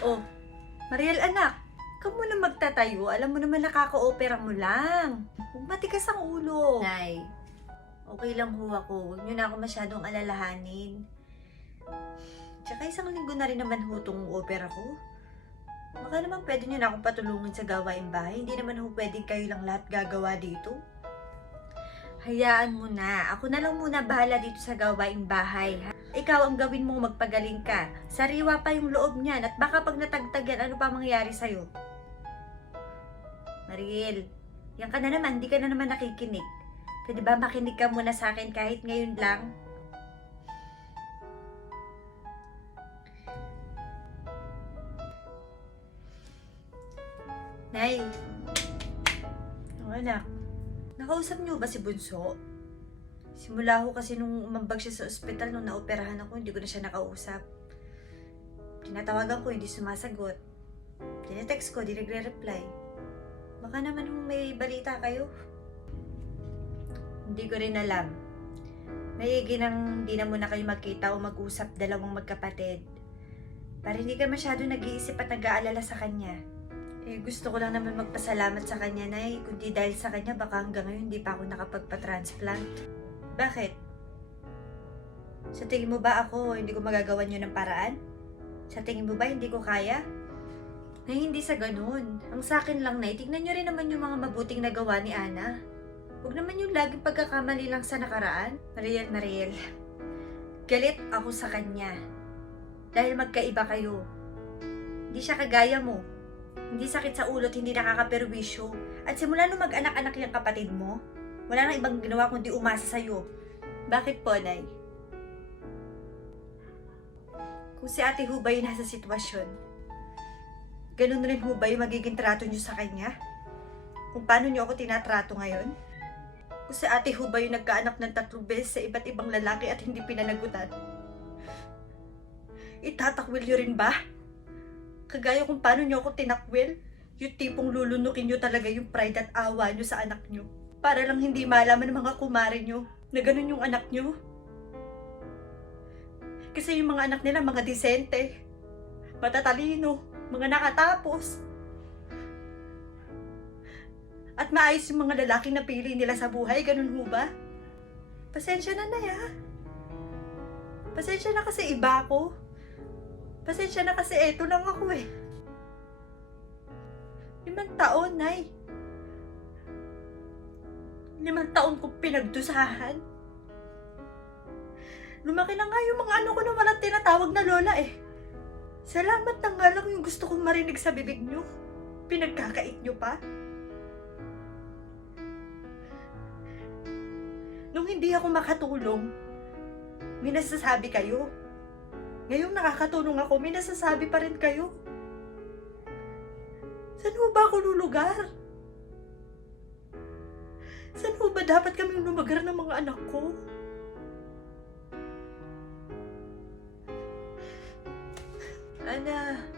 Oh, Mariel anak, ka muna magtatayo. Alam mo naman nakaka-opera mo lang. Huwag matigas ang ulo. Nay, okay lang ho ako. Huwag niyo na ako masyadong alalahanin. Tsaka isang linggo na rin naman hutong opera ko. Baka naman pwede niyo na akong patulungin sa gawaing bahay. Hindi naman ho pwedeng kayo lang lahat gagawa dito. Hayaan mo na. Ako na lang muna bahala dito sa gawaing bahay. Ha? Ikaw ang gawin mong magpagaling ka. Sariwa pa yung loob niyan at baka pag natagtag yan, ano pa mangyayari sa'yo? Mariel, yan ka na naman, hindi ka na naman nakikinig. Pwede ba makinig ka muna sa akin kahit ngayon lang? Nay, oh, anak, nakausap niyo ba si Bunso? Simula ho kasi nung umambag siya sa ospital nung naoperahan ako, hindi ko na siya nakausap. Tinatawagan ko, hindi sumasagot. Tinetext ko, di nagre-reply. Baka naman kung may balita kayo. Hindi ko rin alam. May ginang hindi na muna kayo magkita o mag-usap dalawang magkapatid. Para hindi ka masyado nag-iisip at nag-aalala sa kanya. Eh, gusto ko lang naman magpasalamat sa kanya, Nay. Kundi dahil sa kanya, baka hanggang ngayon hindi pa ako nakapagpa-transplant. Bakit? Sa tingin mo ba ako, hindi ko magagawan yun ng paraan? Sa tingin mo ba, hindi ko kaya? Nay, hindi sa ganun. Ang sa akin lang, Nay, tignan nyo rin naman yung mga mabuting nagawa ni Ana. Huwag naman yung laging pagkakamali lang sa nakaraan. Mariel, Mariel. Galit ako sa kanya. Dahil magkaiba kayo. Hindi siya kagaya mo. Hindi sakit sa ulo at hindi nakakaperwisyo. At simula nung mag-anak-anak yung kapatid mo, wala nang ibang ginawa kundi umasa sa'yo. Bakit po, Nay? Kung si Ate Hubay nasa sitwasyon, ganun rin ho yung magiging trato niyo sa kanya? Kung paano niyo ako tinatrato ngayon? Kung si Ate Hubay yung nagkaanak ng tatlong beses sa iba't ibang lalaki at hindi pinanagutan, itatakwil niyo rin ba? Kagaya kung paano niyo ako tinakwil, yung tipong lulunukin niyo talaga yung pride at awa niyo sa anak niyo. Para lang hindi malaman ng mga kumare niyo na ganun yung anak niyo. Kasi yung mga anak nila mga disente, matatalino, mga nakatapos. At maayos yung mga lalaking napili nila sa buhay, ganun ho ba? Pasensya na na ya. Pasensya na kasi iba ako. Pasensya na kasi eto lang ako eh. Limang taon, Nay. Limang taon kong pinagdusahan. Lumaki na nga yung mga ano ko na walang tinatawag na lola eh. Salamat na nga lang yung gusto kong marinig sa bibig nyo. Pinagkakait nyo pa. Nung hindi ako makatulong, may nasasabi kayo. Ngayong nakakatulong ako, may nasasabi pa rin kayo. Saan ho ba ako lulugar? Saan ho ba dapat kami lumagar ng mga anak ko? Ana.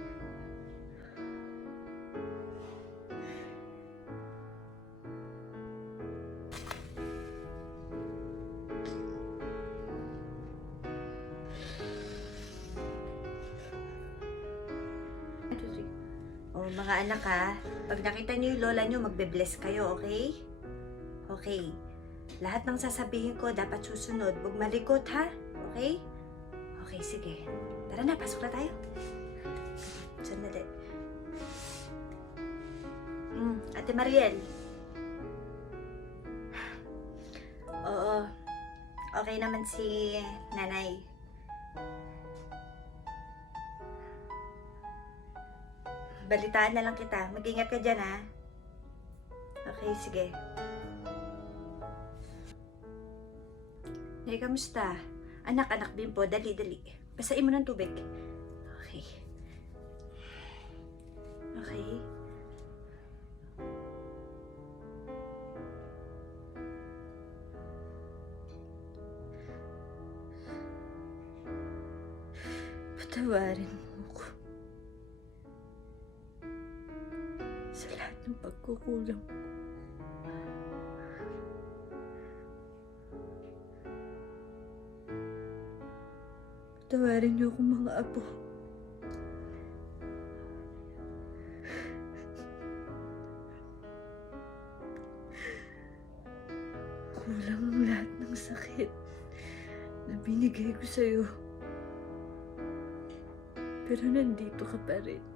Oh, mga anak ha, pag nakita niyo yung lola niyo, magbe-bless kayo, okay? Okay. Lahat ng sasabihin ko dapat susunod. Huwag malikot ha, okay? Okay, sige. Tara na, pasok na tayo. Sandali. Mm, Ate Mariel. Oo. Okay naman si nanay. Balitaan na lang kita. Mag-ingat ka dyan, ha? Okay, sige. Nay, kamusta? Anak-anak din po. Dali, dali. Basain mo ng tubig. Okay. Okay. Patawarin mo ko. pagkukulang ko. Tawarin niyo akong mga apo. Kulang ang lahat ng sakit na binigay ko sa'yo. Pero nandito ka pa rin.